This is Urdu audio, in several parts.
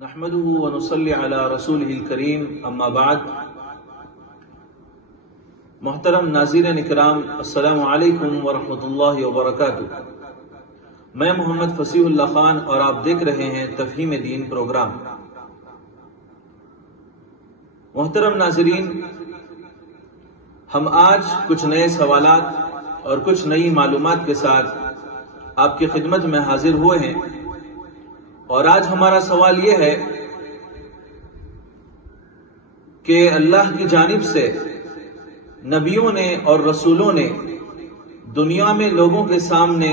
نحمده ونصلي على رسوله الكريم اما بعد. محترم ناظرین اکرام، السلام علیکم ورحمۃ اللہ وبرکاتہ. میں محمد فصیح اللہ خان اور آپ دیکھ رہے ہیں تفہیم دین پروگرام. محترم ناظرین، ہم آج کچھ نئے سوالات اور کچھ نئی معلومات کے ساتھ آپ کی خدمت میں حاضر ہوئے ہیں، اور آج ہمارا سوال یہ ہے کہ اللہ کی جانب سے نبیوں نے اور رسولوں نے دنیا میں لوگوں کے سامنے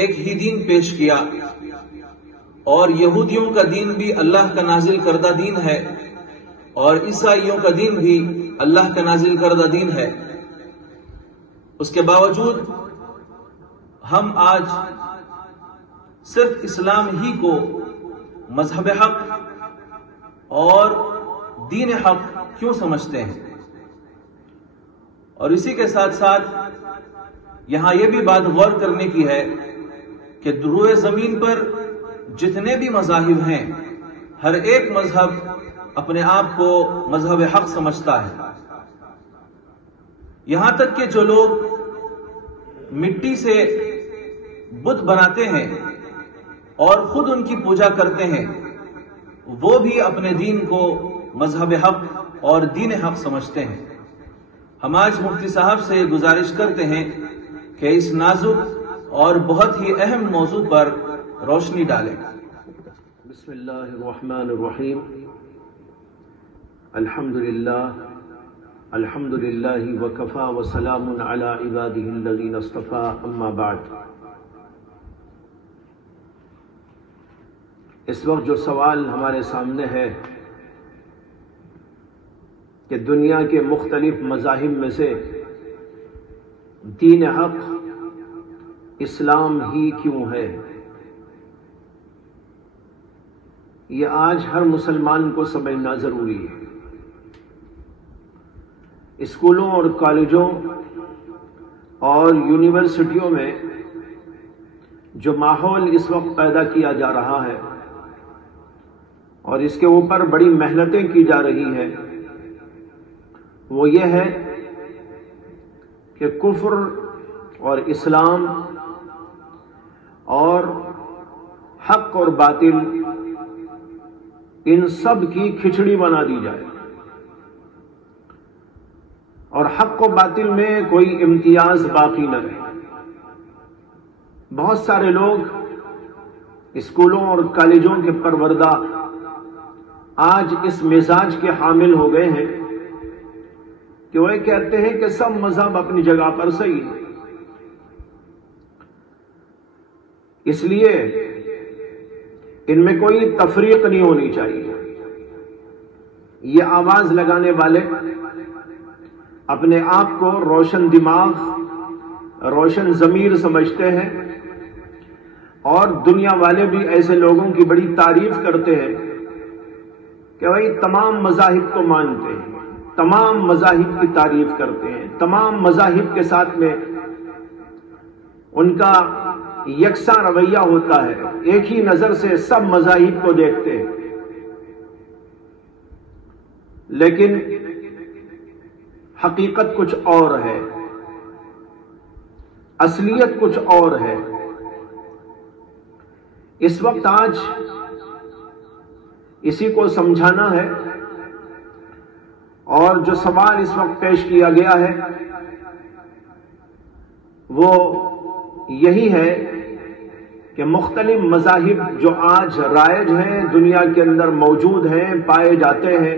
ایک ہی دین پیش کیا، اور یہودیوں کا دین بھی اللہ کا نازل کردہ دین ہے، اور عیسائیوں کا دین بھی اللہ کا نازل کردہ دین ہے. اس کے باوجود ہم آج صرف اسلام ہی کو مذہب حق اور دین حق کیوں سمجھتے ہیں؟ اور اسی کے ساتھ ساتھ یہاں یہ بھی بات غور کرنے کی ہے کہ روئے زمین پر جتنے بھی مذاہب ہیں، ہر ایک مذہب اپنے آپ کو مذہب حق سمجھتا ہے. یہاں تک کہ جو لوگ مٹی سے بت بناتے ہیں اور خود ان کی پوجا کرتے ہیں، وہ بھی اپنے دین کو مذہب حق اور دین حق سمجھتے ہیں. ہم آج مفتی صاحب سے گزارش کرتے ہیں کہ اس نازک اور بہت ہی اہم موضوع پر روشنی ڈالیں. بسم اللہ الرحمن الرحیم. الحمد للہ وکفا وسلام علی عبادہ الذین اصطفی، اما بعد. اس وقت جو سوال ہمارے سامنے ہے کہ دنیا کے مختلف مذاہب میں سے دین حق اسلام ہی کیوں ہے، یہ آج ہر مسلمان کو سمجھنا ضروری ہے. اسکولوں اور کالجوں اور یونیورسٹیوں میں جو ماحول اس وقت پیدا کیا جا رہا ہے اور اس کے اوپر بڑی محنتیں کی جا رہی ہیں، وہ یہ ہے کہ کفر اور اسلام اور حق اور باطل ان سب کی کھچڑی بنا دی جائے، اور حق و باطل میں کوئی امتیاز باقی نہ رہے. بہت سارے لوگ اسکولوں اور کالجوں کے پروردہ آج اس مزاج کے حامل ہو گئے ہیں کہ وہ کہتے ہیں کہ سب مذہب اپنی جگہ پر صحیح ہے. اس لیے ان میں کوئی تفریق نہیں ہونی چاہیے. یہ آواز لگانے والے اپنے آپ کو روشن دماغ، روشن ضمیر سمجھتے ہیں، اور دنیا والے بھی ایسے لوگوں کی بڑی تعریف کرتے ہیں کہ بھائی تمام مذاہب کو مانتے ہیں، تمام مذاہب کی تعریف کرتے ہیں، تمام مذاہب کے ساتھ میں ان کا یکساں رویہ ہوتا ہے، ایک ہی نظر سے سب مذاہب کو دیکھتے ہیں. لیکن حقیقت کچھ اور ہے، اصلیت کچھ اور ہے. اس وقت آج اسی کو سمجھانا ہے، اور جو سوال اس وقت پیش کیا گیا ہے وہ یہی ہے کہ مختلف مذاہب جو آج رائج ہیں، دنیا کے اندر موجود ہیں، پائے جاتے ہیں،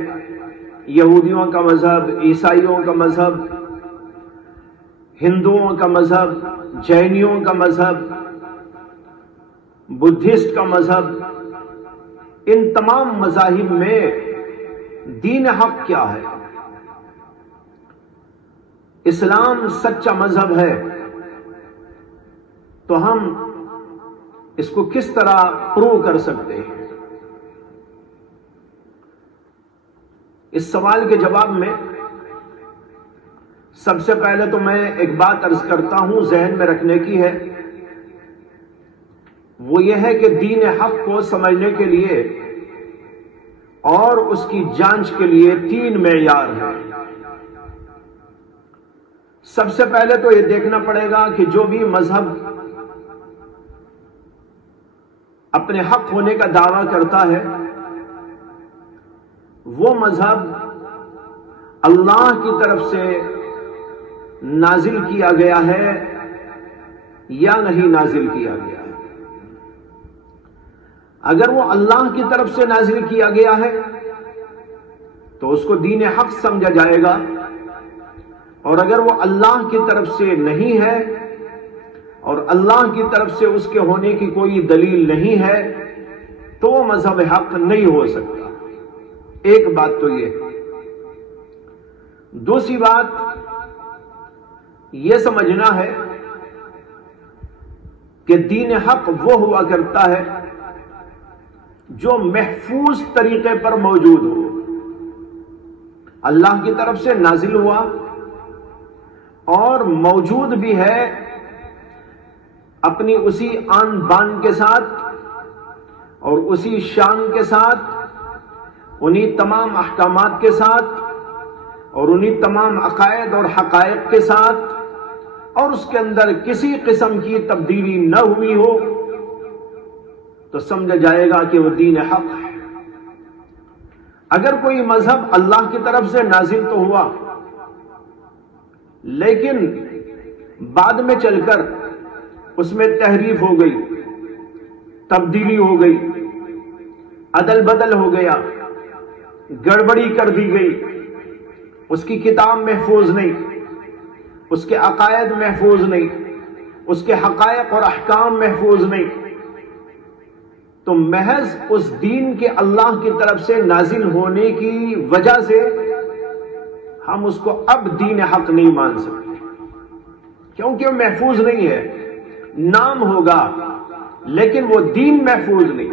یہودیوں کا مذہب، عیسائیوں کا مذہب، ہندوؤں کا مذہب، جینیوں کا مذہب، بدھسٹ کا مذہب، ان تمام مذاہب میں دین حق کیا ہے؟ اسلام سچا مذہب ہے، تو ہم اس کو کس طرح پروو کر سکتے ہیں؟ اس سوال کے جواب میں سب سے پہلے تو میں ایک بات عرض کرتا ہوں، ذہن میں رکھنے کی ہے، وہ یہ ہے کہ دین حق کو سمجھنے کے لیے اور اس کی جانچ کے لیے 3 معیار ہیں۔ سب سے پہلے تو یہ دیکھنا پڑے گا کہ جو بھی مذہب اپنے حق ہونے کا دعویٰ کرتا ہے وہ مذہب اللہ کی طرف سے نازل کیا گیا ہے یا نہیں نازل کیا گیا ہے۔ اگر وہ اللہ کی طرف سے نازل کیا گیا ہے تو اس کو دین حق سمجھا جائے گا، اور اگر وہ اللہ کی طرف سے نہیں ہے اور اللہ کی طرف سے اس کے ہونے کی کوئی دلیل نہیں ہے تو وہ مذہب حق نہیں ہو سکتا۔ ایک بات تو یہ۔ دوسری بات یہ سمجھنا ہے کہ دین حق وہ ہوا کرتا ہے جو محفوظ طریقے پر موجود ہو، اللہ کی طرف سے نازل ہوا اور موجود بھی ہے اپنی اسی آن بان کے ساتھ اور اسی شان کے ساتھ، انہی تمام احکامات کے ساتھ اور انہی تمام عقائد اور حقائق کے ساتھ، اور اس کے اندر کسی قسم کی تبدیلی نہ ہوئی ہو تو سمجھا جائے گا کہ وہ دین حق ہے۔ اگر کوئی مذہب اللہ کی طرف سے نازل تو ہوا لیکن بعد میں چل کر اس میں تحریف ہو گئی، تبدیلی ہو گئی، عدل بدل ہو گیا، گڑبڑی کر دی گئی، اس کی کتاب محفوظ نہیں، اس کے عقائد محفوظ نہیں، اس کے حقائق اور احکام محفوظ نہیں، تو محض اس دین کے اللہ کی طرف سے نازل ہونے کی وجہ سے ہم اس کو اب دین حق نہیں مان سکتے، کیونکہ وہ محفوظ نہیں ہے۔ نام ہوگا لیکن وہ دین محفوظ نہیں،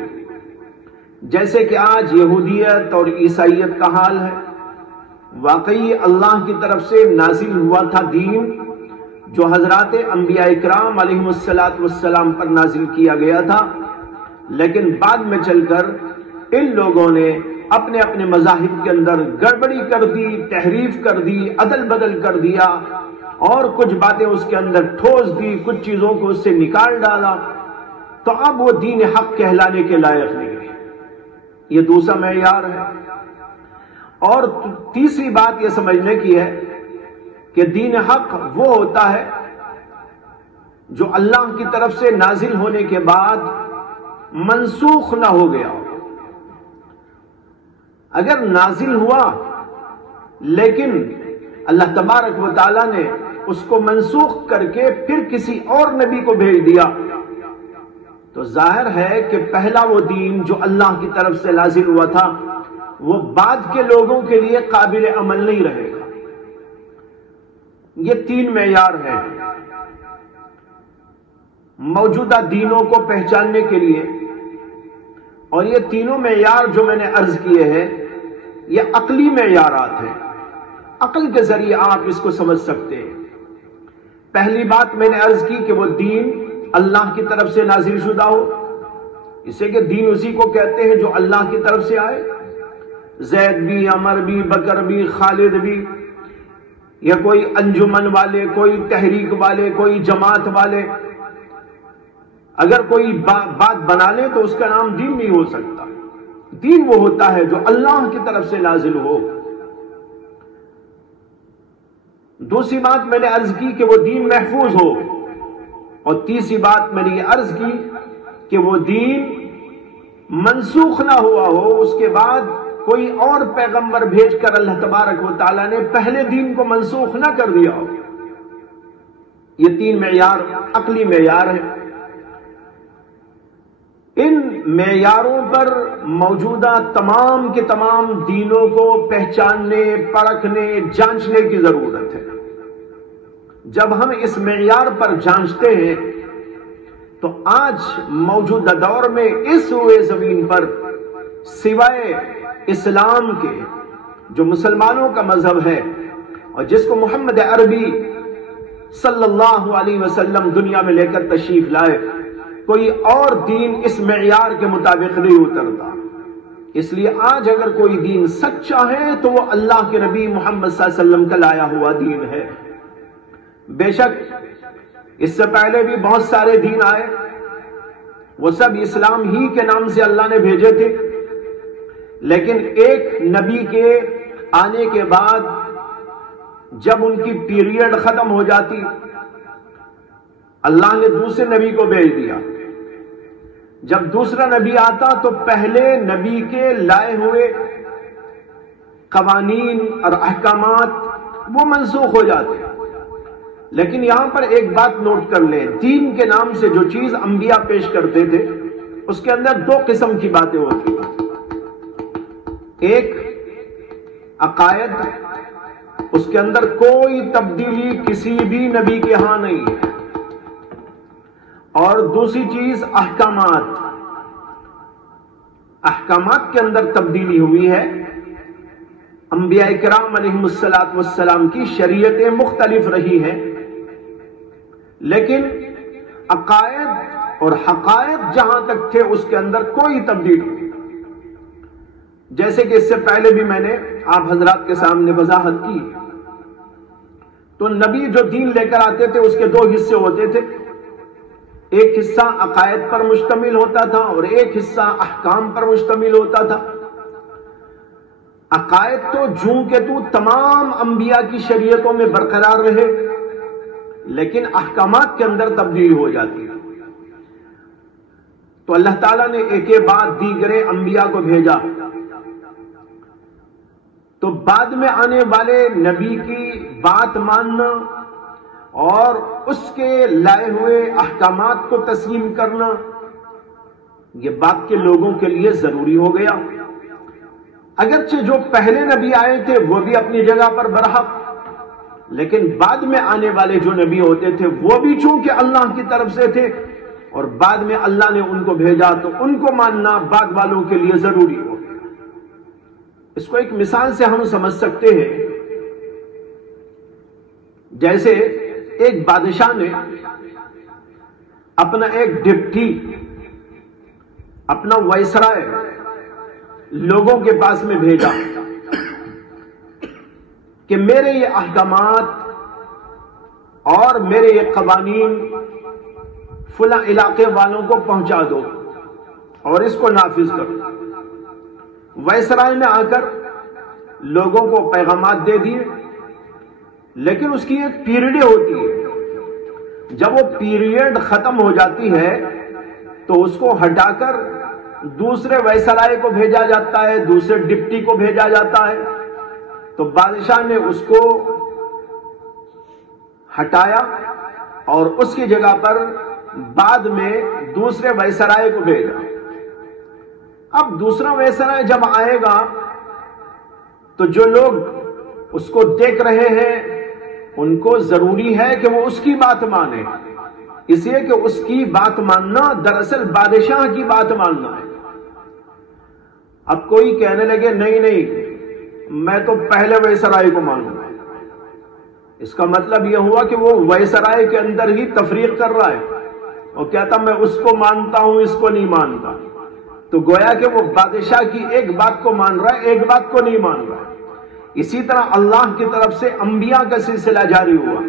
جیسے کہ آج یہودیت اور عیسائیت کا حال ہے۔ واقعی اللہ کی طرف سے نازل ہوا تھا دین جو حضرات انبیاء اکرام علیہم السلام پر نازل کیا گیا تھا، لیکن بعد میں چل کر ان لوگوں نے اپنے اپنے مذاہب کے اندر گڑبڑی کر دی، تحریف کر دی، عدل بدل کر دیا اور کچھ باتیں اس کے اندر ٹھوس دی، کچھ چیزوں کو اس سے نکال ڈالا، تو اب وہ دین حق کہلانے کے لائق نہیں ہے۔ یہ دوسرا معیار ہے۔ اور تیسری بات یہ سمجھنے کی ہے کہ دین حق وہ ہوتا ہے جو اللہ کی طرف سے نازل ہونے کے بعد منسوخ نہ ہو گیا ہو۔ اگر نازل ہوا لیکن اللہ تبارک و تعالیٰ نے اس کو منسوخ کر کے پھر کسی اور نبی کو بھیج دیا تو ظاہر ہے کہ پہلا وہ دین جو اللہ کی طرف سے نازل ہوا تھا وہ بعد کے لوگوں کے لیے قابل عمل نہیں رہے گا۔ یہ 3 معیار ہیں موجودہ دینوں کو پہچاننے کے لیے، اور یہ تینوں معیار جو میں نے عرض کیے ہیں یہ عقلی معیارات ہیں، عقل کے ذریعے آپ اس کو سمجھ سکتے ہیں۔ پہلی بات میں نے عرض کی کہ وہ دین اللہ کی طرف سے نازل شدہ ہو، اسے کہ دین اسی کو کہتے ہیں جو اللہ کی طرف سے آئے۔ زید بھی، عمر بھی، بکر بھی، خالد بھی، یا کوئی انجمن والے، کوئی تحریک والے، کوئی جماعت والے اگر کوئی بات بنا لے تو اس کا نام دین نہیں ہو سکتا۔ دین وہ ہوتا ہے جو اللہ کی طرف سے نازل ہو۔ دوسری بات میں نے عرض کی کہ وہ دین محفوظ ہو، اور تیسری بات میں نے یہ عرض کی کہ وہ دین منسوخ نہ ہوا ہو، اس کے بعد کوئی اور پیغمبر بھیج کر اللہ تبارک و تعالیٰ نے پہلے دین کو منسوخ نہ کر دیا ہو۔ یہ 3 معیار عقلی معیار ہیں۔ ان معیاروں پر موجودہ تمام کے تمام دینوں کو پہچاننے، پرکھنے، جانچنے کی ضرورت ہے۔ جب ہم اس معیار پر جانچتے ہیں تو آج موجودہ دور میں اس ہوئے زمین پر سوائے اسلام کے جو مسلمانوں کا مذہب ہے اور جس کو محمد عربی صلی اللہ علیہ وسلم دنیا میں لے کر تشریف لائے، کوئی اور دین اس معیار کے مطابق نہیں اترتا۔ اس لیے آج اگر کوئی دین سچا ہے تو وہ اللہ کے نبی محمد صلی اللہ علیہ وسلم کا لایا ہوا دین ہے۔ بے شک اس سے پہلے بھی بہت سارے دین آئے، وہ سب اسلام ہی کے نام سے اللہ نے بھیجے تھے، لیکن ایک نبی کے آنے کے بعد جب ان کی پیریڈ ختم ہو جاتی، اللہ نے دوسرے نبی کو بھیج دیا۔ جب دوسرا نبی آتا تو پہلے نبی کے لائے ہوئے قوانین اور احکامات وہ منسوخ ہو جاتے ہیں۔ لیکن یہاں پر ایک بات نوٹ کر لیں، دین کے نام سے جو چیز انبیاء پیش کرتے تھے اس کے اندر دو قسم کی باتیں ہوتی ہیں۔ ایک عقائد، اس کے اندر کوئی تبدیلی کسی بھی نبی کے ہاں نہیں ہے، اور دوسری چیز احکامات۔ احکامات کے اندر تبدیلی ہوئی ہے، انبیاء کرام علیہم السلام کی شریعتیں مختلف رہی ہیں، لیکن عقائد اور حقائق جہاں تک تھے اس کے اندر کوئی تبدیلی نہیں۔ جیسے کہ اس سے پہلے بھی میں نے آپ حضرات کے سامنے وضاحت کی، تو نبی جو دین لے کر آتے تھے اس کے دو حصے ہوتے تھے، ایک حصہ عقائد پر مشتمل ہوتا تھا اور ایک حصہ احکام پر مشتمل ہوتا تھا۔ عقائد تو جوں کہ تو تمام انبیاء کی شریعتوں میں برقرار رہے، لیکن احکامات کے اندر تبدیلی ہو جاتی ہے۔ تو اللہ تعالیٰ نے ایک بعد دیگرے انبیاء کو بھیجا، تو بعد میں آنے والے نبی کی بات ماننا اور اس کے لائے ہوئے احکامات کو تسلیم کرنا، یہ بات کے لوگوں کے لیے ضروری ہو گیا۔ اگرچہ جو پہلے نبی آئے تھے وہ بھی اپنی جگہ پر برحق، لیکن بعد میں آنے والے جو نبی ہوتے تھے وہ بھی چونکہ اللہ کی طرف سے تھے اور بعد میں اللہ نے ان کو بھیجا، تو ان کو ماننا بعد والوں کے لیے ضروری ہو گیا۔ اس کو ایک مثال سے ہم سمجھ سکتے ہیں، جیسے ایک بادشاہ نے اپنا ایک ڈپٹی، اپنا وائسرائے لوگوں کے پاس میں بھیجا کہ میرے یہ احکامات اور میرے یہ قوانین فلاں علاقے والوں کو پہنچا دو اور اس کو نافذ کرو۔ وائسرائے نے آ کر لوگوں کو پیغامات دے دیے، لیکن اس کی ایک پیریڈ ہوتی ہے، جب وہ پیریڈ ختم ہو جاتی ہے تو اس کو ہٹا کر دوسرے وائسرائے کو بھیجا جاتا ہے، دوسرے ڈپٹی کو بھیجا جاتا ہے۔ تو بادشاہ نے اس کو ہٹایا اور اس کی جگہ پر بعد میں دوسرے وائسرائے کو بھیجا۔ اب دوسرا وائسرائے جب آئے گا تو جو لوگ اس کو دیکھ رہے ہیں ان کو ضروری ہے کہ وہ اس کی بات مانے، اس لیے کہ اس کی بات ماننا دراصل بادشاہ کی بات ماننا ہے۔ اب کوئی کہنے لگے نہیں میں تو پہلے وائسرائے کو مانوں گا، اس کا مطلب یہ ہوا کہ وہ وائسرائے کے اندر ہی تفریق کر رہا ہے اور کہتا میں اس کو مانتا ہوں اس کو نہیں مانتا، تو گویا کہ وہ بادشاہ کی ایک بات کو مان رہا ہے، ایک بات کو نہیں مان رہا ہے۔ اسی طرح اللہ کی طرف سے انبیاء کا سلسلہ جاری ہوا،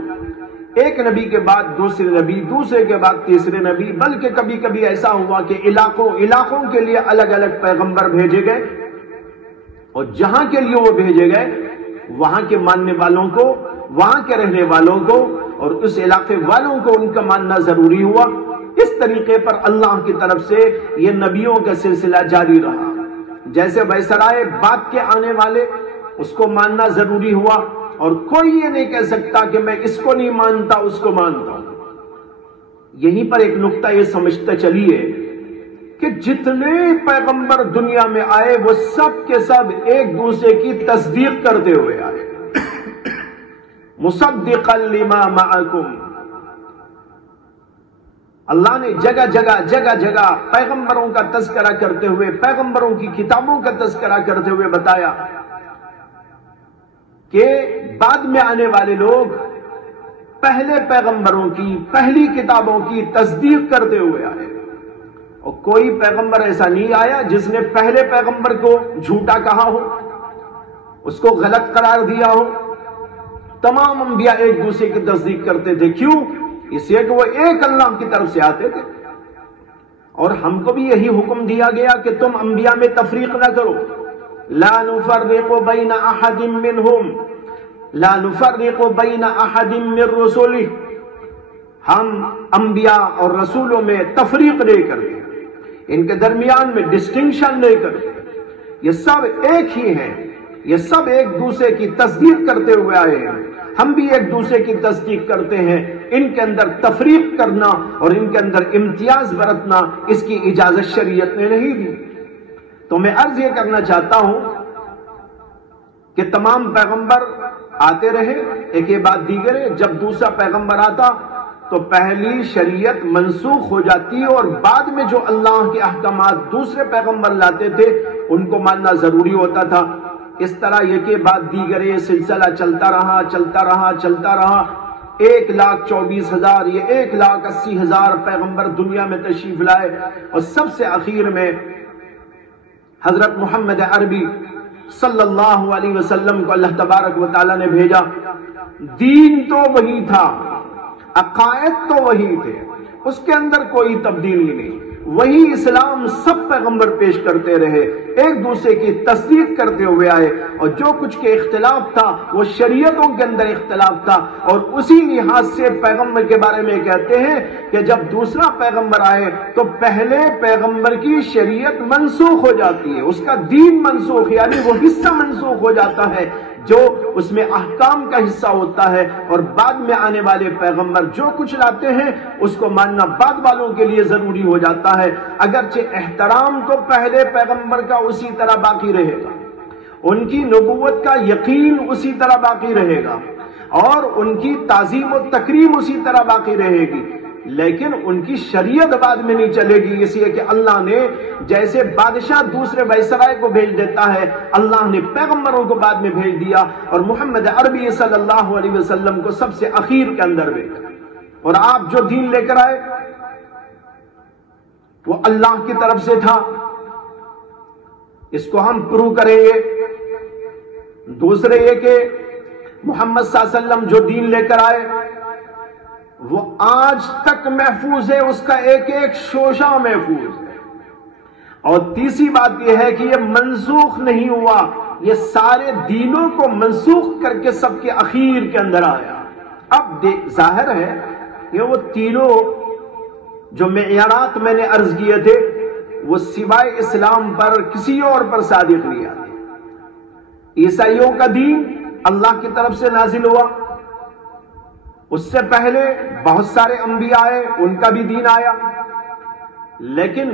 ایک نبی کے بعد دوسرے نبی، دوسرے کے بعد تیسرے نبی، بلکہ کبھی کبھی ایسا ہوا کہ علاقوں کے لیے الگ الگ پیغمبر بھیجے گئے، اور جہاں کے لیے وہ بھیجے گئے وہاں کے ماننے والوں کو، وہاں کے رہنے والوں کو اور اس علاقے والوں کو ان کا ماننا ضروری ہوا۔ اس طریقے پر اللہ کی طرف سے یہ نبیوں کا سلسلہ جاری رہا۔ جیسے وائسرائے بعد کے آنے والے اس کو ماننا ضروری ہوا، اور کوئی یہ نہیں کہہ سکتا کہ میں اس کو نہیں مانتا اس کو مانتا ہوں۔ یہیں پر ایک نقطہ یہ سمجھتے چلیے کہ جتنے پیغمبر دنیا میں آئے وہ سب کے سب ایک دوسرے کی تصدیق کرتے ہوئے آئے، مصدقا لما معکم۔ اللہ نے جگہ جگہ پیغمبروں کا تذکرہ کرتے ہوئے، پیغمبروں کی کتابوں کا تذکرہ کرتے ہوئے بتایا کہ بعد میں آنے والے لوگ پہلے پیغمبروں کی، پہلی کتابوں کی تصدیق کرتے ہوئے آئے، اور کوئی پیغمبر ایسا نہیں آیا جس نے پہلے پیغمبر کو جھوٹا کہا ہو، اس کو غلط قرار دیا ہو۔ تمام انبیاء ایک دوسرے کی تصدیق کرتے تھے۔ کیوں؟ اس لیے کہ وہ ایک اللہ کی طرف سے آتے تھے، اور ہم کو بھی یہی حکم دیا گیا کہ تم انبیاء میں تفریق نہ کرو۔ لا نفرق بین احد منہم، لا نفرق بین احد من رسلہ، ہم انبیاء اور رسولوں میں تفریق نہیں کرتے، ان کے درمیان میں ڈسٹنکشن نہیں کرتے، یہ سب ایک ہی ہیں، یہ سب ایک دوسرے کی تصدیق کرتے ہوئے آئے ہیں، ہم بھی ایک دوسرے کی تصدیق کرتے ہیں۔ ان کے اندر تفریق کرنا اور ان کے اندر امتیاز برتنا، اس کی اجازت شریعت نے نہیں دی۔ تو میں عرض یہ کرنا چاہتا ہوں کہ تمام پیغمبر آتے رہے، ایک یہ بات دیگر ہے، جب دوسرا پیغمبر آتا تو پہلی شریعت منسوخ ہو جاتی، اور بعد میں جو اللہ کے احکامات دوسرے پیغمبر لاتے تھے ان کو ماننا ضروری ہوتا تھا۔ اس طرح یہ کہ بعد دیگر یہ سلسلہ چلتا رہا۔ 1,24,000 یہ 1,80,000 پیغمبر دنیا میں تشریف لائے، اور سب سے اخیر میں حضرت محمد عربی صلی اللہ علیہ وسلم کو اللہ تبارک و تعالی نے بھیجا۔ دین تو وہی تھا، عقائد تو وہی تھے، اس کے اندر کوئی تبدیلی نہیں، وہی اسلام سب پیغمبر پیش کرتے رہے، ایک دوسرے کی تصدیق کرتے ہوئے آئے، اور جو کچھ کے اختلاف تھا وہ شریعتوں کے اندر اختلاف تھا، اور اسی لحاظ سے پیغمبر کے بارے میں کہتے ہیں کہ جب دوسرا پیغمبر آئے تو پہلے پیغمبر کی شریعت منسوخ ہو جاتی ہے، اس کا دین منسوخ، یعنی وہ حصہ منسوخ ہو جاتا ہے جو اس میں احکام کا حصہ ہوتا ہے، اور بعد میں آنے والے پیغمبر جو کچھ لاتے ہیں اس کو ماننا بعد والوں کے لیے ضروری ہو جاتا ہے۔ اگرچہ احترام تو پہلے پیغمبر کا اسی طرح باقی رہے گا، ان کی نبوت کا یقین اسی طرح باقی رہے گا، اور ان کی تعظیم و تکریم اسی طرح باقی رہے گی، لیکن ان کی شریعت بعد میں نہیں چلے گی، اس لیے کہ اللہ نے جیسے بادشاہ دوسرے وائسرائے کو بھیج دیتا ہے، اللہ نے پیغمبروں کو بعد میں بھیج دیا، اور محمد عربی صلی اللہ علیہ وسلم کو سب سے اخیر کے اندر بھیجا، اور آپ جو دین لے کر آئے وہ اللہ کی طرف سے تھا، اس کو ہم پروو کریں گے۔ دوسرے یہ کہ محمد صلی اللہ علیہ وسلم جو دین لے کر آئے وہ آج تک محفوظ ہے، اس کا ایک ایک شوشہ محفوظ ہے، اور تیسری بات یہ ہے کہ یہ منسوخ نہیں ہوا، یہ سارے دینوں کو منسوخ کر کے سب کے اخیر کے اندر آیا۔ اب ظاہر ہے کہ وہ تینوں جو معیارات میں نے عرض کیے تھے وہ سوائے اسلام پر کسی اور پر صادق نہیں آتے۔ عیسائیوں کا دین اللہ کی طرف سے نازل ہوا، اس سے پہلے بہت سارے انبیاء آئے، ان کا بھی دین آیا، لیکن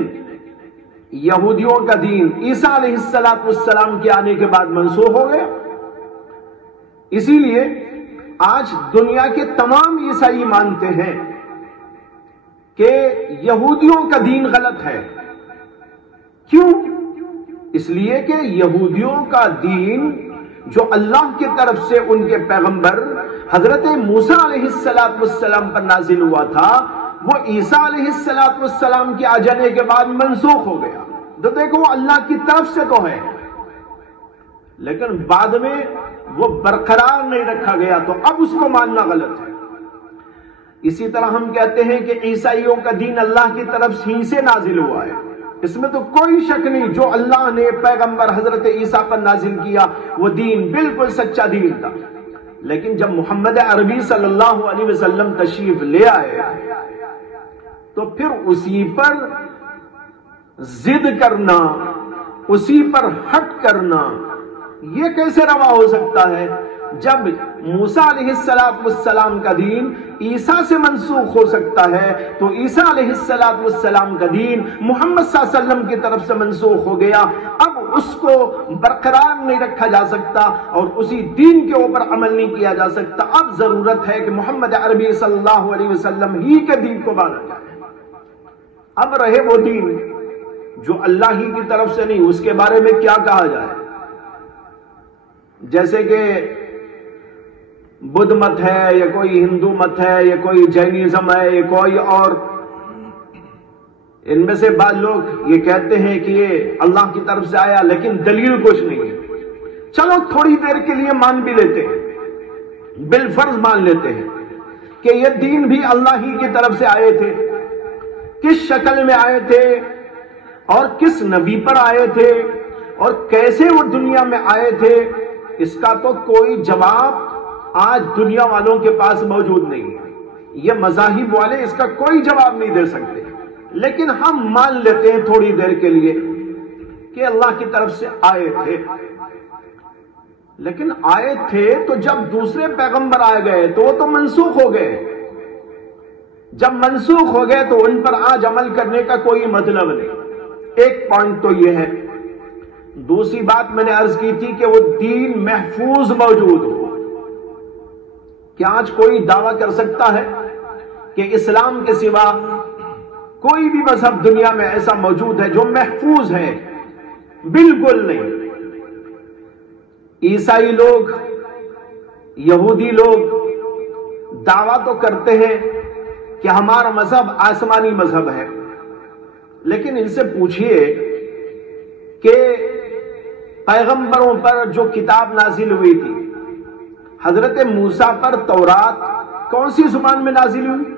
یہودیوں کا دین عیسیٰ علیہ السلام کے آنے کے بعد منسوخ ہو گیا۔ اسی لیے آج دنیا کے تمام عیسائی مانتے ہیں کہ یہودیوں کا دین غلط ہے۔ کیوں؟ اس لیے کہ یہودیوں کا دین جو اللہ کی طرف سے ان کے پیغمبر حضرت موسیٰ علیہ السلام پر نازل ہوا تھا، وہ عیسیٰ علیہ السلام کے آ جانے کے بعد منسوخ ہو گیا۔ تو دیکھو اللہ کی طرف سے تو ہے، لیکن بعد میں وہ برقرار نہیں رکھا گیا، تو اب اس کو ماننا غلط ہے۔ اسی طرح ہم کہتے ہیں کہ عیسائیوں کا دین اللہ کی طرف ہی سے نازل ہوا ہے، اس میں تو کوئی شک نہیں، جو اللہ نے پیغمبر حضرت عیسیٰ پر نازل کیا وہ دین بالکل سچا دین تھا۔ لیکن جب محمد عربی صلی اللہ علیہ وسلم تشریف لے آئے تو پھر اسی پر ضد کرنا، اسی پر ہٹ کرنا، یہ کیسے روا ہو سکتا ہے؟ جب موسیٰ علیہ السلام کا دین عیسیٰ سے منسوخ ہو سکتا ہے تو عیسیٰ علیہ السلام کا دین محمد صلی اللہ علیہ وسلم کی طرف سے منسوخ ہو گیا۔ اب اس کو برقرار نہیں رکھا جا سکتا اور اسی دین کے اوپر عمل نہیں کیا جا سکتا۔ اب ضرورت ہے کہ محمد عربی صلی اللہ علیہ وسلم ہی کے دین کو مانا جائے۔ اب رہے وہ دین جو اللہ ہی کی طرف سے نہیں، اس کے بارے میں کیا کہا جائے؟ جیسے کہ بدھ مت ہے، یا کوئی ہندو مت ہے، یا کوئی جینیزم ہے، یا کوئی اور، ان میں سے بعض لوگ یہ کہتے ہیں کہ یہ اللہ کی طرف سے آیا، لیکن دلیل کچھ نہیں ہے۔ چلو تھوڑی دیر کے لیے مان بھی لیتے ہیں، بالفرض مان لیتے ہیں کہ یہ دین بھی اللہ ہی کی طرف سے آئے تھے۔ کس شکل میں آئے تھے اور کس نبی پر آئے تھے اور کیسے وہ دنیا میں آئے تھے، اس کا تو کوئی جواب آج دنیا والوں کے پاس موجود نہیں ہے۔ یہ مذاہب والے اس کا کوئی جواب نہیں دے سکتے، لیکن ہم مان لیتے ہیں تھوڑی دیر کے لیے کہ اللہ کی طرف سے آئے تھے۔ لیکن آئے تھے تو جب دوسرے پیغمبر آ گئے تو وہ تو منسوخ ہو گئے۔ جب منسوخ ہو گئے تو ان پر آج عمل کرنے کا کوئی مطلب نہیں۔ ایک پوائنٹ تو یہ ہے۔ دوسری بات میں نے عرض کی تھی کہ وہ دین محفوظ موجود ہو۔ کیا آج کوئی دعویٰ کر سکتا ہے کہ اسلام کے سوا کوئی بھی مذہب دنیا میں ایسا موجود ہے جو محفوظ ہے؟ بالکل نہیں۔ عیسائی لوگ، یہودی لوگ دعویٰ تو کرتے ہیں کہ ہمارا مذہب آسمانی مذہب ہے، لیکن ان سے پوچھئے کہ پیغمبروں پر جو کتاب نازل ہوئی تھی، حضرت موسیٰ پر تورات کون سی زبان میں نازل ہوئی،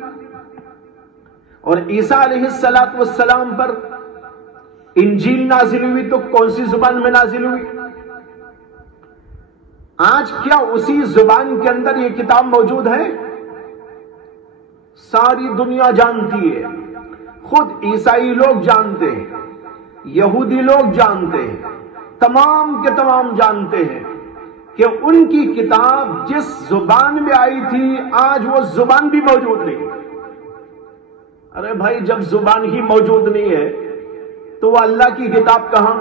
اور عیسیٰ علیہ السلام پر انجیل نازل ہوئی تو کون سی زبان میں نازل ہوئی؟ آج کیا اسی زبان کے اندر یہ کتاب موجود ہے؟ ساری دنیا جانتی ہے، خود عیسائی لوگ جانتے ہیں، یہودی لوگ جانتے ہیں، تمام کے تمام جانتے ہیں کہ ان کی کتاب جس زبان میں آئی تھی آج وہ زبان بھی موجود نہیں۔ ارے بھائی، جب زبان ہی موجود نہیں ہے تو وہ اللہ کی کتاب کہاں؟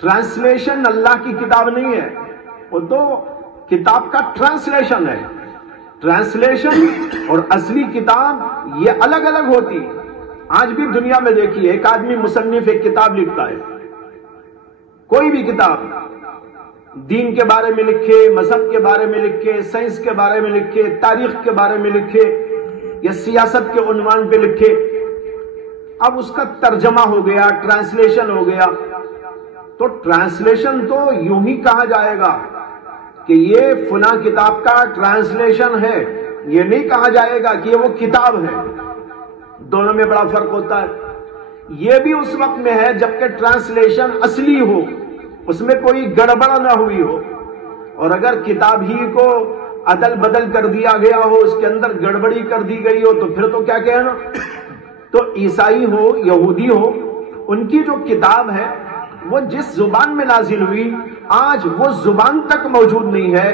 ٹرانسلیشن اللہ کی کتاب نہیں ہے، وہ تو کتاب کا ٹرانسلیشن ہے۔ ٹرانسلیشن اور اصلی کتاب یہ الگ الگ ہوتی۔ آج بھی دنیا میں دیکھیے، ایک آدمی مصنف ایک کتاب لکھتا ہے، کوئی بھی کتاب، دین کے بارے میں لکھے، مذہب کے بارے میں لکھے، سائنس کے بارے میں لکھے، تاریخ کے بارے میں لکھے، یا سیاست کے عنوان پہ لکھے، اب اس کا ترجمہ ہو گیا، ٹرانسلیشن ہو گیا، تو ٹرانسلیشن تو یوں ہی کہا جائے گا کہ یہ فلاں کتاب کا ٹرانسلیشن ہے، یہ نہیں کہا جائے گا کہ یہ وہ کتاب ہے۔ دونوں میں بڑا فرق ہوتا ہے۔ یہ بھی اس وقت میں ہے جبکہ ٹرانسلیشن اصلی ہو، اس میں کوئی گڑبڑ نہ ہوئی ہو، اور اگر کتاب ہی کو عدل بدل کر دیا گیا ہو، اس کے اندر گڑبڑی کر دی گئی ہو، تو پھر تو کیا کہنا۔ تو عیسائی ہو، یہودی ہو، ان کی جو کتاب ہے وہ جس زبان میں نازل ہوئی آج وہ زبان تک موجود نہیں ہے،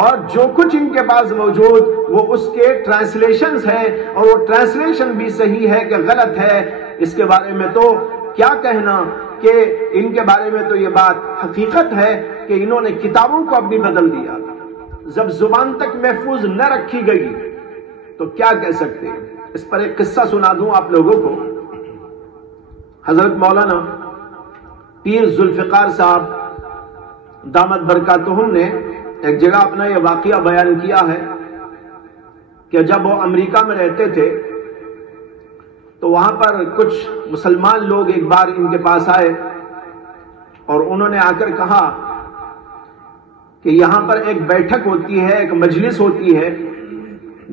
اور جو کچھ ان کے پاس موجود وہ اس کے ٹرانسلیشنز ہیں، اور وہ ٹرانسلیشن بھی صحیح ہے کہ غلط ہے، اس کے بارے میں تو کیا کہنا کہ ان کے بارے میں تو یہ بات حقیقت ہے کہ انہوں نے کتابوں کو اپنی بدل دیا۔ جب زبان تک محفوظ نہ رکھی گئی تو کیا کہہ سکتے ہیں۔ اس پر ایک قصہ سنا دوں آپ لوگوں کو۔ حضرت مولانا پیر ذوالفقار صاحب دامت برکاتہم نے ایک جگہ اپنا یہ واقعہ بیان کیا ہے کہ جب وہ امریکہ میں رہتے تھے تو وہاں پر کچھ مسلمان لوگ ایک بار ان کے پاس آئے اور انہوں نے آ کر کہا کہ یہاں پر ایک بیٹھک ہوتی ہے، ایک مجلس ہوتی ہے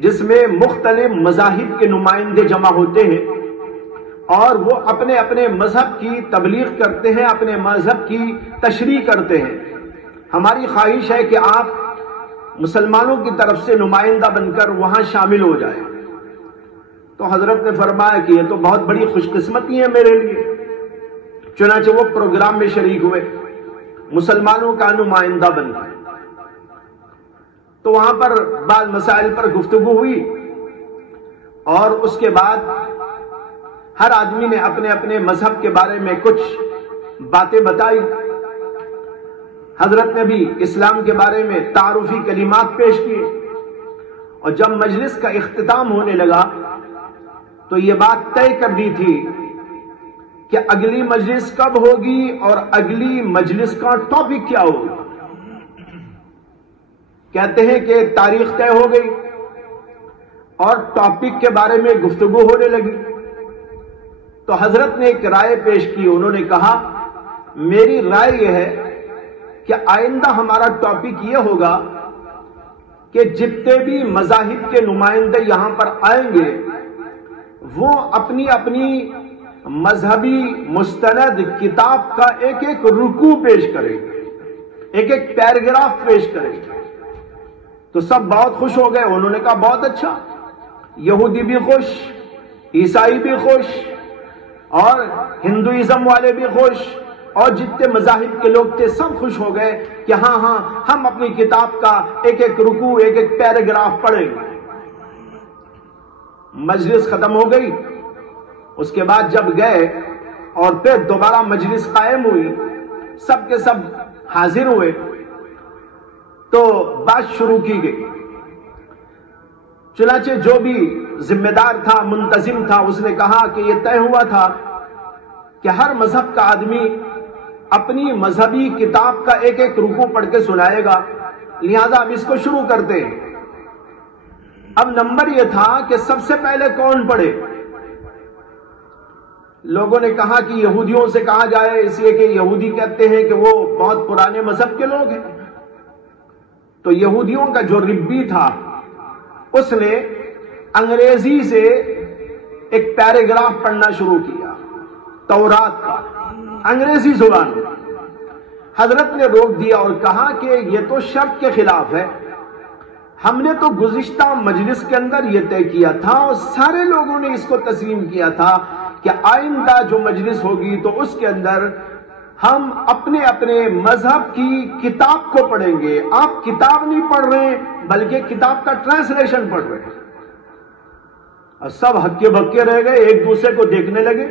جس میں مختلف مذاہب کے نمائندے جمع ہوتے ہیں اور وہ اپنے اپنے مذہب کی تبلیغ کرتے ہیں، اپنے مذہب کی تشریح کرتے ہیں۔ ہماری خواہش ہے کہ آپ مسلمانوں کی طرف سے نمائندہ بن کر وہاں شامل ہو جائیں۔ تو حضرت نے فرمایا کہ یہ تو بہت بڑی خوش قسمتی ہے میرے لیے۔ چنانچہ وہ پروگرام میں شریک ہوئے مسلمانوں کا نمائندہ بن گئے۔ تو وہاں پر بعض مسائل پر گفتگو ہوئی اور اس کے بعد ہر آدمی نے اپنے اپنے مذہب کے بارے میں کچھ باتیں بتائی۔ حضرت نے بھی اسلام کے بارے میں تعارفی کلمات پیش کیے، اور جب مجلس کا اختتام ہونے لگا تو یہ بات طے کر دی تھی کہ اگلی مجلس کب ہوگی اور اگلی مجلس کا ٹاپک کیا ہوگا۔ کہتے ہیں کہ تاریخ طے ہو گئی اور ٹاپک کے بارے میں گفتگو ہونے لگی، تو حضرت نے ایک رائے پیش کی۔ انہوں نے کہا میری رائے یہ ہے کہ آئندہ ہمارا ٹاپک یہ ہوگا کہ جتنے بھی مذاہب کے نمائندے یہاں پر آئیں گے وہ اپنی اپنی مذہبی مستند کتاب کا ایک ایک رکوع پیش کریں گے، ایک ایک پیراگراف پیش کریں گے۔ تو سب بہت خوش ہو گئے، انہوں نے کہا بہت اچھا، یہودی بھی خوش، عیسائی بھی خوش، اور ہندوازم والے بھی خوش، اور جتنے مذاہب کے لوگ تھے سب خوش ہو گئے کہ ہاں ہم اپنی کتاب کا ایک ایک رکوع ایک ایک پیراگراف پڑھیں گے۔ مجلس ختم ہو گئی، اس کے بعد جب گئے اور پھر دوبارہ مجلس قائم ہوئی، سب کے سب حاضر ہوئے، تو بات شروع کی گئی۔ چنانچہ جو بھی ذمہ دار تھا، منتظم تھا، اس نے کہا کہ یہ طے ہوا تھا کہ ہر مذہب کا آدمی اپنی مذہبی کتاب کا ایک ایک رکوع پڑھ کے سنائے گا، لہذا اب اس کو شروع کرتے ہیں۔ اب نمبر یہ تھا کہ سب سے پہلے کون پڑھے؟ لوگوں نے کہا کہ یہودیوں سے کہا جائے، اس لیے کہ یہودی کہتے ہیں کہ وہ بہت پرانے مذہب کے لوگ ہیں۔ تو یہودیوں کا جو ربی تھا اس نے انگریزی سے ایک پیراگراف پڑھنا شروع کیا، تورات کا، انگریزی زبان میں۔ حضرت نے روک دیا اور کہا کہ یہ تو شرط کے خلاف ہے، ہم نے تو گزشتہ مجلس کے اندر یہ طے کیا تھا اور سارے لوگوں نے اس کو تسلیم کیا تھا کہ آئندہ جو مجلس ہوگی تو اس کے اندر ہم اپنے اپنے مذہب کی کتاب کو پڑھیں گے۔ آپ کتاب نہیں پڑھ رہے بلکہ کتاب کا ٹرانسلیشن پڑھ رہے ہیں۔ اور سب ہکے بکے رہ گئے، ایک دوسرے کو دیکھنے لگے،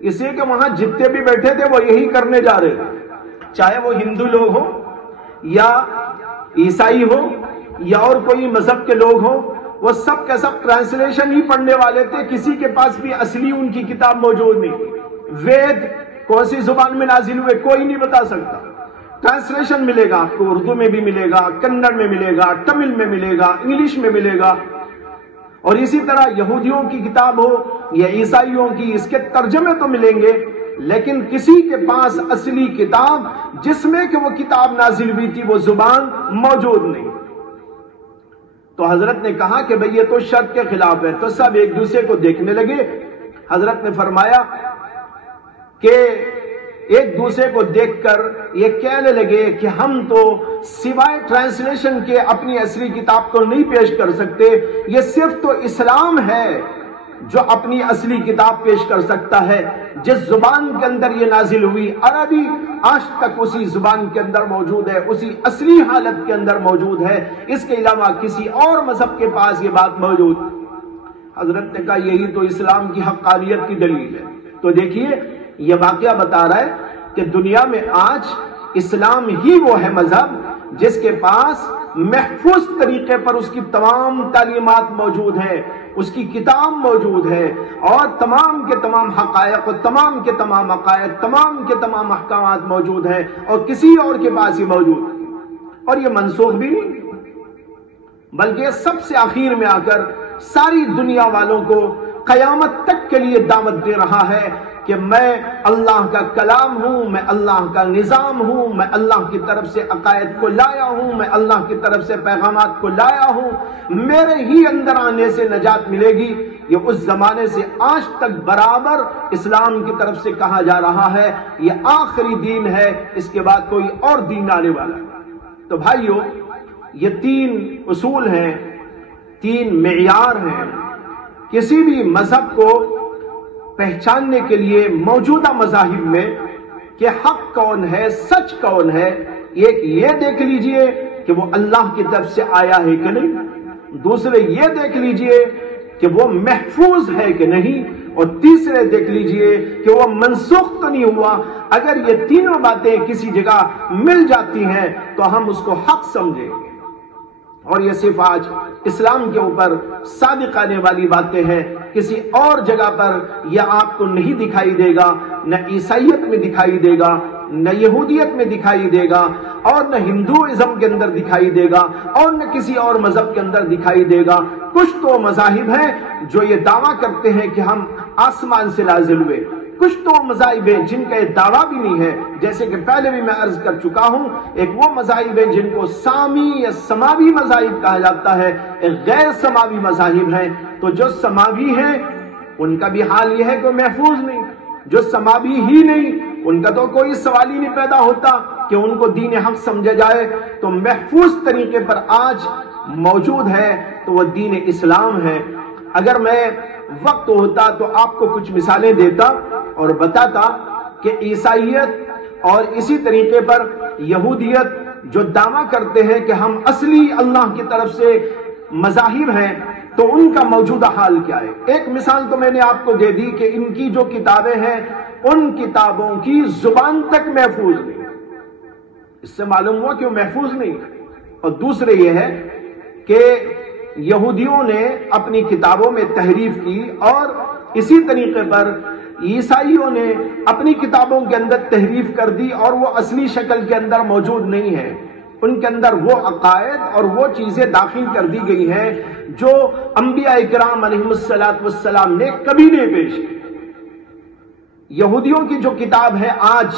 اس لیے کہ وہاں جتنے بھی بیٹھے تھے وہ یہی کرنے جا رہے تھے، چاہے وہ ہندو لوگ ہو یا عیسائی ہو یا اور کوئی مذہب کے لوگ ہو، وہ سب کے سب ٹرانسلیشن ہی پڑھنے والے تھے۔ کسی کے پاس بھی اصلی ان کی کتاب موجود نہیں۔ وید کون سی زبان میں نازل ہوئے کوئی نہیں بتا سکتا، ٹرانسلیشن ملے گا آپ کو، اردو میں بھی ملے گا، کنڑ میں ملے گا، تمل میں ملے گا، انگلش میں ملے گا، اور اسی طرح یہودیوں کی کتاب ہو یا عیسائیوں کی، اس کے ترجمے تو ملیں گے، لیکن کسی کے پاس اصلی کتاب جس میں کہ وہ کتاب نازل ہوئی تھی وہ زبان موجود نہیں۔ تو حضرت نے کہا کہ بھئی یہ تو شرط کے خلاف ہے، تو سب ایک دوسرے کو دیکھنے لگے۔ حضرت نے فرمایا کہ ایک دوسرے کو دیکھ کر یہ کہنے لگے کہ ہم تو سوائے ٹرانسلیشن کے اپنی اصلی کتاب تو نہیں پیش کر سکتے، یہ صرف تو اسلام ہے جو اپنی اصلی کتاب پیش کر سکتا ہے۔ جس زبان کے اندر یہ نازل ہوئی عربی، آج تک اسی زبان کے اندر موجود ہے، اسی اصلی حالت کے اندر موجود ہے، اس کے علاوہ کسی اور مذہب کے پاس یہ بات موجود۔ حضرت نے کہا یہی تو اسلام کی حقانیت کی دلیل ہے۔ تو دیکھیے یہ واقعہ بتا رہا ہے کہ دنیا میں آج اسلام ہی وہ ہے مذہب جس کے پاس محفوظ طریقے پر اس کی تمام تعلیمات موجود ہیں، اس کی کتاب موجود ہے، اور تمام کے تمام حقائق، تمام کے تمام عقائد، تمام کے تمام احکامات موجود ہیں، اور کسی اور کے پاس ہی موجود ہے۔ اور یہ منسوخ بھی نہیں، بلکہ یہ سب سے آخر میں آ کر ساری دنیا والوں کو قیامت تک کے لیے دعوت دے رہا ہے کہ میں اللہ کا کلام ہوں، میں اللہ کا نظام ہوں، میں اللہ کی طرف سے عقائد کو لایا ہوں، میں اللہ کی طرف سے پیغامات کو لایا ہوں، میرے ہی اندر آنے سے نجات ملے گی۔ یہ اس زمانے سے آج تک برابر اسلام کی طرف سے کہا جا رہا ہے یہ آخری دین ہے، اس کے بعد کوئی اور دین آنے والا ہے۔ تو بھائیو، یہ تین اصول ہیں، تین معیار ہیں کسی بھی مذہب کو پہچاننے کے لیے موجودہ مذاہب میں کہ حق کون ہے، سچ کون ہے۔ ایک یہ دیکھ لیجئے کہ وہ اللہ کی طرف سے آیا ہے کہ نہیں، دوسرے یہ دیکھ لیجئے کہ وہ محفوظ ہے کہ نہیں، اور تیسرے دیکھ لیجئے کہ وہ منسوخ تو نہیں ہوا۔ اگر یہ تینوں باتیں کسی جگہ مل جاتی ہیں تو ہم اس کو حق سمجھیں گے، اور یہ صرف آج اسلام کے اوپر صادق آنے والی باتیں ہیں. کسی اور جگہ پر یہ آپ کو نہیں دکھائی دے گا، نہ عیسائیت میں دکھائی دے گا، نہ یہودیت میں دکھائی دے گا، اور نہ ہندوازم کے اندر دکھائی دے گا، اور نہ کسی اور مذہب کے اندر دکھائی دے گا. کچھ تو مذاہب ہیں جو یہ دعویٰ کرتے ہیں کہ ہم آسمان سے نازل ہوئے، کچھ تو مذاہب ہیں جن کا یہ دعویٰ بھی نہیں ہے. جیسے کہ پہلے بھی میں عرض کر چکا ہوں، ایک وہ مذاہب ہیں جن کو سامی یا سماوی مذاہب کہا جاتا ہے، ایک غیر سماوی مذاہب ہیں. تو جو سماوی ہیں ان کا بھی حال یہ ہے کہ محفوظ نہیں، جو سماوی ہی نہیں ان کا تو کوئی سوال ہی نہیں پیدا ہوتا کہ ان کو دین حق سمجھا جائے. تو محفوظ طریقے پر آج موجود ہے تو وہ دین اسلام ہے. اگر میں وقت ہوتا تو آپ کو کچھ مثالیں دیتا اور بتاتا کہ عیسائیت اور اسی طریقے پر یہودیت جو دعویٰ کرتے ہیں کہ ہم اصلی اللہ کی طرف سے مذاہب ہیں، تو ان کا موجودہ حال کیا ہے. ایک مثال تو میں نے آپ کو دے دی کہ ان کی جو کتابیں ہیں ان کتابوں کی زبان تک محفوظ نہیں. اس سے معلوم ہوا کہ وہ محفوظ نہیں. اور دوسرے یہ ہے کہ یہودیوں نے اپنی کتابوں میں تحریف کی، اور اسی طریقے پر عیسائیوں نے اپنی کتابوں کے اندر تحریف کر دی، اور وہ اصلی شکل کے اندر موجود نہیں ہے. ان کے اندر وہ عقائد اور وہ چیزیں داخل کر دی گئی ہیں جو انبیاء اکرام علیہم السلام نے کبھی نہیں پیش کی. یہودیوں کی جو کتاب ہے آج،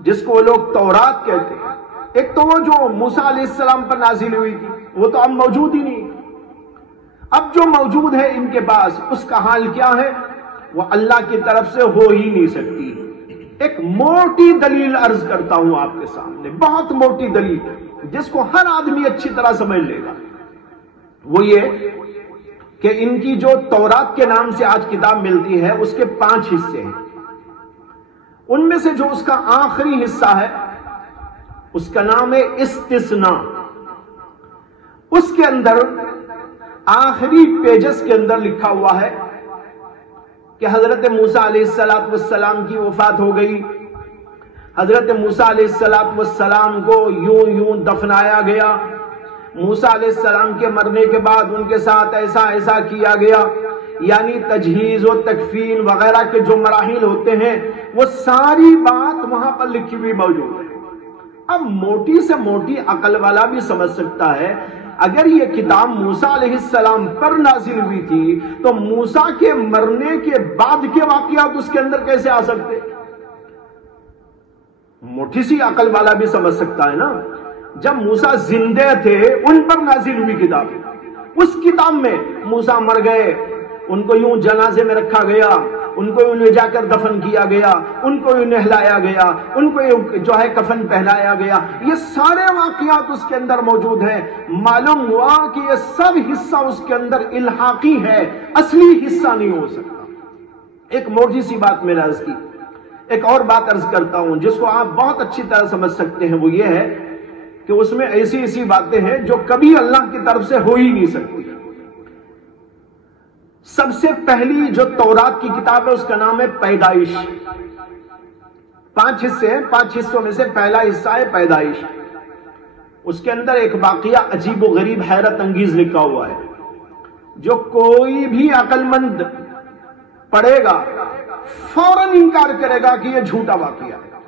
جس کو وہ لوگ تورات کہتے ہیں، ایک تو وہ جو موسیٰ علیہ السلام پر نازل ہوئی تھی، وہ تو اب موجود ہی نہیں. اب جو موجود ہے ان کے پاس، اس کا حال کیا ہے؟ وہ اللہ کی طرف سے ہو ہی نہیں سکتی. ایک موٹی دلیل عرض کرتا ہوں آپ کے سامنے، بہت موٹی دلیل جس کو ہر آدمی اچھی طرح سمجھ لے گا. وہ یہ کہ ان کی جو تورات کے نام سے آج کتاب ملتی ہے اس کے 5 حصے ہیں. ان میں سے جو اس کا آخری حصہ ہے اس کا نام ہے استثناء. اس کے اندر آخری پیجز کے اندر لکھا ہوا ہے کہ حضرت موسیٰ علیہ السلام کی وفات ہو گئی. حضرت موسیٰ علیہ السلام کو یوں دفنایا گیا. موسیٰ علیہ السلام کے مرنے کے بعد ان کے ساتھ ایسا کیا گیا. یعنی تجہیز و تکفین وغیرہ کے جو مراحل ہوتے ہیں وہ ساری بات وہاں پر لکھی ہوئی موجود ہے. اب موٹی سے موٹی عقل والا بھی سمجھ سکتا ہے اگر یہ کتاب موسیٰ علیہ السلام پر نازل ہوئی تھی تو موسیٰ کے مرنے کے بعد کے واقعات اس کے اندر کیسے آ سکتے؟ موٹی سی عقل والا بھی سمجھ سکتا ہے نا. جب موسیٰ زندے تھے ان پر نازل ہوئی کتاب، اس کتاب میں موسیٰ مر گئے، ان کو یوں جنازے میں رکھا گیا، ان کو یوں لے جا کر دفن کیا گیا، ان کو یوں نہلایا گیا، ان کو جو ہے کفن پہنایا گیا. یہ سارے واقعات اس کے اندر موجود ہیں. معلوم ہوا کہ یہ سب حصہ اس کے اندر الحاقی ہے، اصلی حصہ نہیں ہو سکتا. ایک موٹی سی بات میں نے عرض کی. ایک اور بات عرض کرتا ہوں جس کو آپ بہت اچھی طرح سمجھ سکتے ہیں. وہ یہ ہے کہ اس میں ایسی باتیں ہیں جو کبھی اللہ کی طرف سے ہو ہی نہیں سکتی. سب سے پہلی جو تورات کی کتاب ہے اس کا نام ہے پیدائش. 5 حصے ہیں، 5 حصوں میں سے پہلا حصہ ہے پیدائش. اس کے اندر ایک واقعہ عجیب و غریب حیرت انگیز لکھا ہوا ہے جو کوئی بھی عقل مند پڑھے گا فوراً انکار کرے گا کہ یہ جھوٹا واقعہ ہے.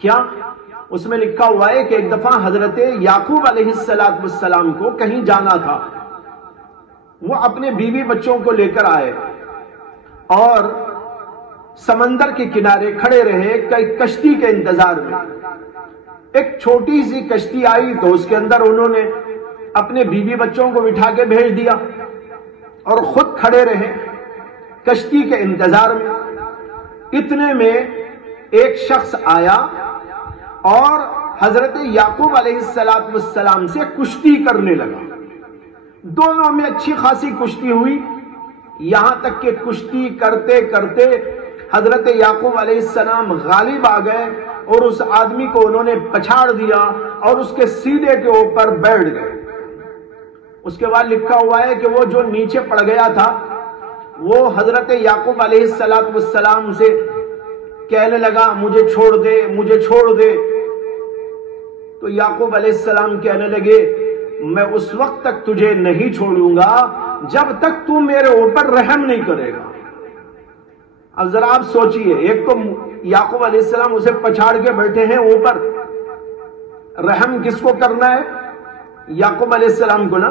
کیا؟ اس میں لکھا ہوا ہے کہ ایک دفعہ حضرت یعقوب علیہ السلام کو کہیں جانا تھا. وہ اپنے بیوی بچوں کو لے کر آئے اور سمندر کے کنارے کھڑے رہے کشتی کے انتظار میں. ایک چھوٹی سی کشتی آئی تو اس کے اندر انہوں نے اپنے بیوی بچوں کو بٹھا کے بھیج دیا اور خود کھڑے رہے کشتی کے انتظار میں. اتنے میں ایک شخص آیا اور حضرت یعقوب علیہ السلام سے کشتی کرنے لگا. دونوں میں اچھی خاصی کشتی ہوئی، یہاں تک کہ کشتی کرتے کرتے حضرت یعقوب علیہ السلام غالب آ گئے اور اس آدمی کو انہوں نے پچھاڑ دیا اور اس کے سیدھے کے اوپر بیٹھ گئے. اس کے بعد لکھا ہوا ہے کہ وہ جو نیچے پڑ گیا تھا وہ حضرت یعقوب علیہ السلام سے کہنے لگا مجھے چھوڑ دے، مجھے چھوڑ دے. تو یعقوب علیہ السلام کہنے لگے میں اس وقت تک تجھے نہیں چھوڑوں گا جب تک تو میرے اوپر رحم نہیں کرے گا۔ اب ذرا آپ سوچئے، ایک تو یعقوب علیہ السلام اسے پچھاڑ کے بیٹھے ہیں اوپر، رحم کس کو کرنا ہے؟ یعقوب علیہ السلام کو نا،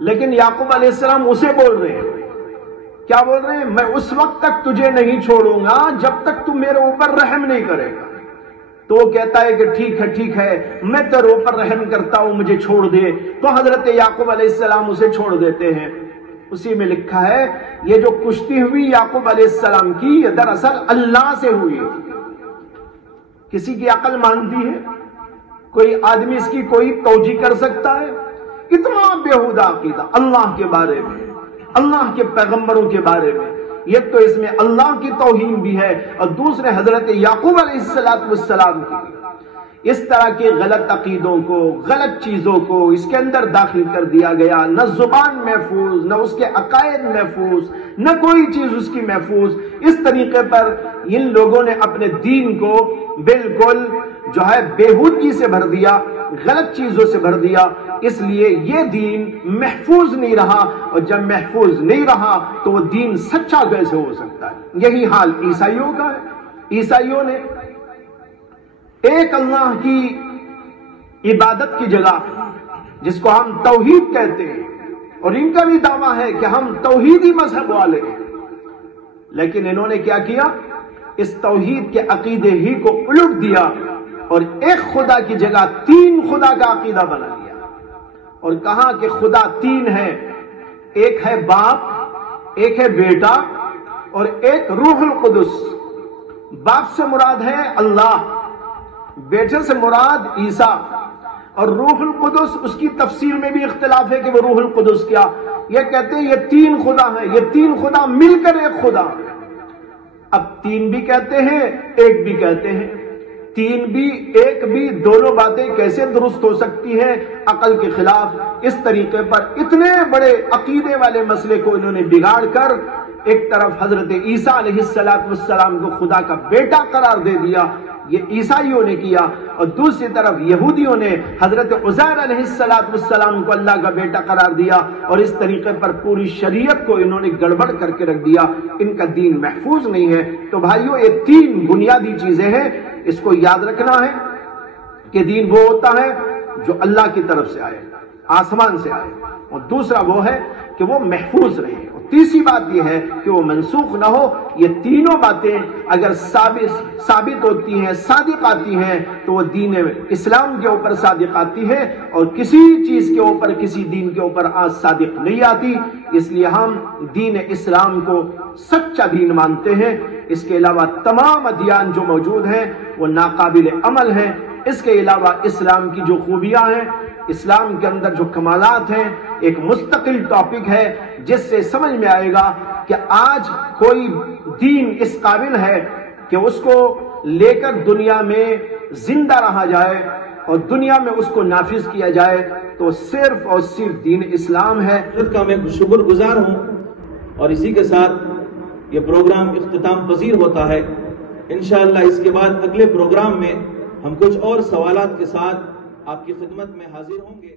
لیکن یعقوب علیہ السلام اسے بول رہے ہیں، کیا بول رہے ہیں؟ میں اس وقت تک تجھے نہیں چھوڑوں گا جب تک تو میرے اوپر رحم نہیں کرے گا۔ تو وہ کہتا ہے کہ ٹھیک ہے میں تیرے اوپر رحم کرتا ہوں، مجھے چھوڑ دے۔ تو حضرت یعقوب علیہ السلام اسے چھوڑ دیتے ہیں۔ اسی میں لکھا ہے یہ جو کشتی ہوئی یعقوب علیہ السلام کی، یہ دراصل اللہ سے ہوئی۔ کسی کی عقل مانتی ہے؟ کوئی آدمی اس کی کوئی توجیہ کر سکتا ہے؟ اتنا بیہودہ عقیدہ اللہ کے بارے میں، اللہ کے پیغمبروں کے بارے میں، یہ تو اس میں اللہ کی توہین بھی ہے، اور دوسرے حضرت یعقوب علیہ السلام کی اس طرح کے غلط عقیدوں کو، غلط چیزوں کو اس کے اندر داخل کر دیا گیا۔ نہ زبان محفوظ، نہ اس کے عقائد محفوظ، نہ کوئی چیز اس کی محفوظ۔ اس طریقے پر ان لوگوں نے اپنے دین کو بالکل جو ہے بےہودگی سے بھر دیا، غلط چیزوں سے بھر دیا، اس لیے یہ دین محفوظ نہیں رہا، اور جب محفوظ نہیں رہا تو وہ دین سچا کیسے ہو سکتا ہے؟ یہی حال عیسائیوں کا ہے۔ عیسائیوں نے ایک اللہ کی عبادت کی جگہ، جس کو ہم توحید کہتے ہیں، اور ان کا بھی دعویٰ ہے کہ ہم توحیدی مذہب والے ہیں، لیکن انہوں نے کیا کیا؟ اس توحید کے عقیدے ہی کو الٹ دیا، اور ایک خدا کی جگہ تین خدا کا عقیدہ بنا لیا، اور کہا کہ خدا تین ہے، ایک ہے باپ، ایک ہے بیٹا، اور ایک روح القدس۔ باپ سے مراد ہے اللہ، بیٹے سے مراد عیسیٰ، اور روح القدس اس کی تفسیر میں بھی اختلاف ہے کہ وہ روح القدس کیا۔ یہ کہتے ہیں یہ تین خدا ہیں، یہ تین خدا مل کر ایک خدا۔ اب تین بھی کہتے ہیں، ایک بھی کہتے ہیں، تین بھی ایک بھی، دونوں باتیں کیسے درست ہو سکتی ہیں؟ عقل کے خلاف۔ اس طریقے پر اتنے بڑے عقیدے والے مسئلے کو انہوں نے بگاڑ کر ایک طرف حضرت عیسیٰ علیہ السلام کو خدا کا بیٹا قرار دے دیا، یہ عیسائیوں نے کیا، اور دوسری طرف یہودیوں نے حضرت عزیر علیہ السلام کو اللہ کا بیٹا قرار دیا، اور اس طریقے پر پوری شریعت کو انہوں نے گڑبڑ کر کے رکھ دیا۔ ان کا دین محفوظ نہیں ہے۔ تو بھائیوں، یہ تین بنیادی چیزیں ہیں، اس کو یاد رکھنا ہے کہ دین وہ ہوتا ہے جو اللہ کی طرف سے آئے، آسمان سے آئے، اور دوسرا وہ ہے کہ وہ محفوظ رہے، اور تیسری بات یہ ہے کہ وہ منسوخ نہ ہو۔ یہ تینوں باتیں اگر ثابت ہوتی ہیں، صادق آتی ہیں، تو وہ دین اسلام کے اوپر صادق آتی ہے، اور کسی چیز کے اوپر، کسی دین کے اوپر آج صادق نہیں آتی۔ اس لیے ہم دین اسلام کو سچا دین مانتے ہیں۔ اس کے علاوہ تمام ادیان جو موجود ہیں وہ ناقابل عمل ہیں۔ اس کے علاوہ اسلام کی جو خوبیاں ہیں، اسلام کے اندر جو کمالات ہیں، ایک مستقل ٹاپک ہے جس سے سمجھ میں آئے گا کہ آج کوئی دین اس قابل ہے کہ اس کو لے کر دنیا میں زندہ رہا جائے اور دنیا میں اس کو نافذ کیا جائے، تو صرف اور صرف دین اسلام ہے۔ حضرت کا میں شکر گزار ہوں، اور اسی کے ساتھ یہ پروگرام اختتام پذیر ہوتا ہے۔ انشاءاللہ اس کے بعد اگلے پروگرام میں ہم کچھ اور سوالات کے ساتھ آپ کی خدمت میں حاضر ہوں گے۔